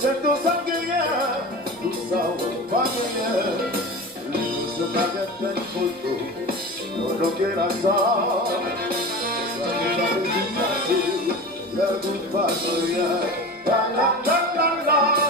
C'est tout ça qui est, tout ça on va gagner. Le paquet de photos, nous bloquer la salle. Ça nous a fait du passé, le goût pas de rien. La la la la la.